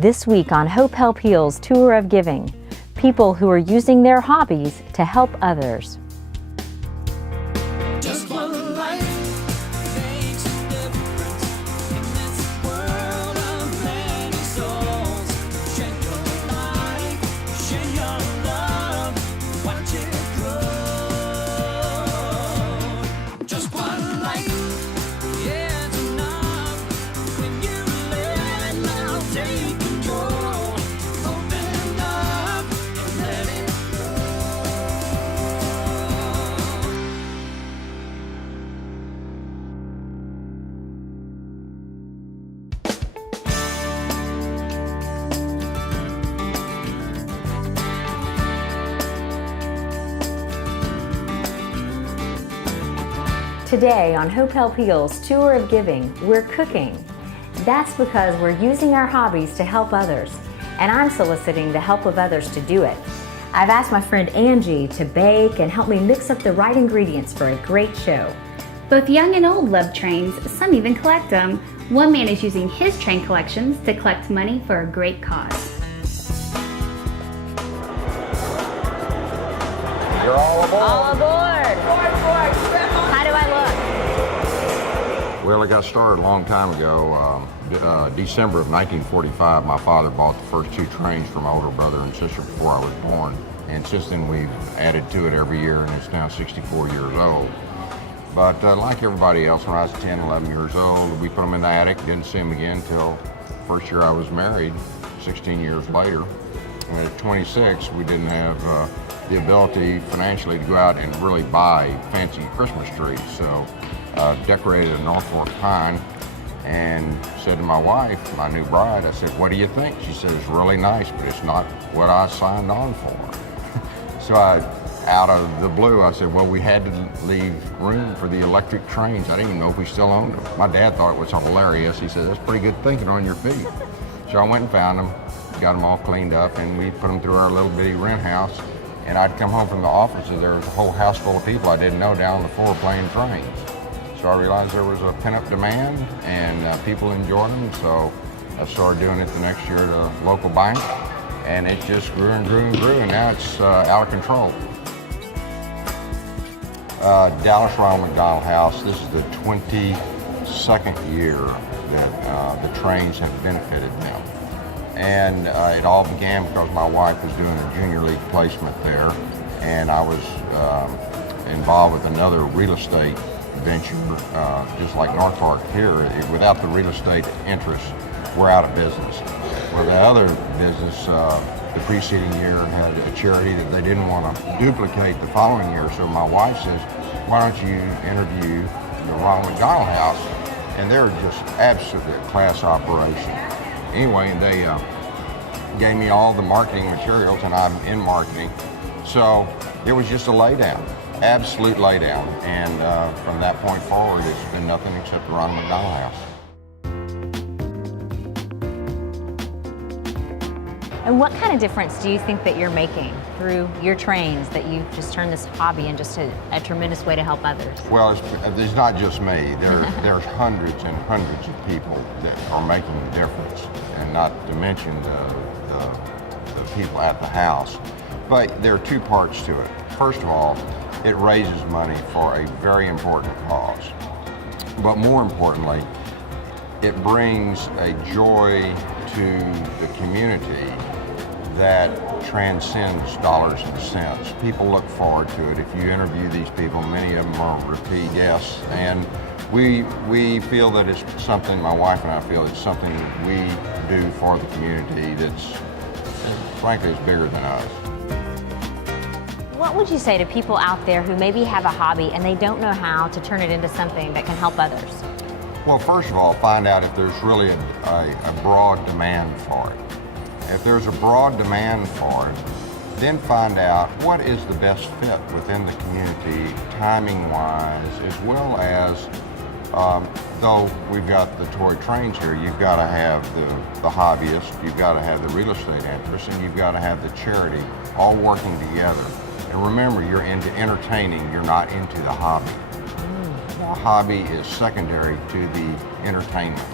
This week on Hope Help Heals Tour of Giving, people who are using their hobbies to help others. Just one life makes a difference in this world of many souls. Share your life, share your love, watch it grow. Just one life, yeah, it's enough. When you let love take control, open up and let it go. Today on Hope Help Heals Tour of Giving, we're cooking. That's because we're using our hobbies to help others, and I'm soliciting the help of others to do it. I've asked my friend Angie to bake and help me mix up the right ingredients for a great show. Both young and old love trains, some even collect them. One man is using his train collections to collect money for a great cause. You're all aboard. All aboard! How do I look? Well, it got started a long time ago. December of 1945, my father bought the first two trains from my older brother and sister before I was born. And since then, we've added to it every year, and it's now 64 years old. But like everybody else, when I was 10, 11 years old, we put them in the attic, didn't see them again until first year I was married, 16 years later. And at 26, we didn't have the ability financially to go out and really buy fancy Christmas trees. So decorated a NorthPark pine and said to my wife, my new bride, I said, "What do you think?" She said, "It's really nice, but it's not what I signed on for." So out of the blue, I said, "Well, we had to leave room for the electric trains." I didn't even know if we still owned them. My dad thought it was hilarious. He said, "That's pretty good thinking on your feet." So I went and found them, got them all cleaned up, and we put them through our little bitty rent house. And I'd come home from the office and there was a whole house full of people I didn't know down on the floor playing trains. So I realized there was a pent-up demand and people enjoyed them. So I started doing it the next year at a local bank, and it just grew and grew and grew, and now it's out of control. Dallas Ronald McDonald House, this is the 22nd year that the trains have benefited them. And it all began because my wife was doing a junior league placement there, and I was involved with another real estate venture, just like NorthPark here. Without the real estate interest, we're out of business. Well, the other business, the preceding year had a charity that they didn't want to duplicate the following year, so my wife says, "Why don't you interview the Ronald McDonald House?" And they're just absolutely a class operation. Anyway, they gave me all the marketing materials, and I'm in marketing. So it was just a laydown, absolute laydown. And from that point forward, it's been nothing except the Ronald McDonald House. And what kind of difference do you think that you're making through your trains, that you've just turned this hobby into a tremendous way to help others? Well, it's not just me. There's hundreds and hundreds of people that are making a difference, and not to mention the people at the house. But there are two parts to it. First of all, it raises money for a very important cause. But more importantly, it brings a joy to the community that transcends dollars and cents. People look forward to it. If you interview these people, many of them are repeat guests, and we feel that it's something, my wife and I feel it's something we do for the community that's, frankly, is bigger than us. What would you say to people out there who maybe have a hobby and they don't know how to turn it into something that can help others? Well, first of all, find out if there's really a broad demand for it. If there's a broad demand for it, then find out what is the best fit within the community, timing-wise, as well as, though we've got the toy trains here, you've got to have the hobbyist, you've got to have the real estate interest, and you've got to have the charity all working together. And remember, you're into entertaining, you're not into the hobby. The hobby is secondary to the entertainment.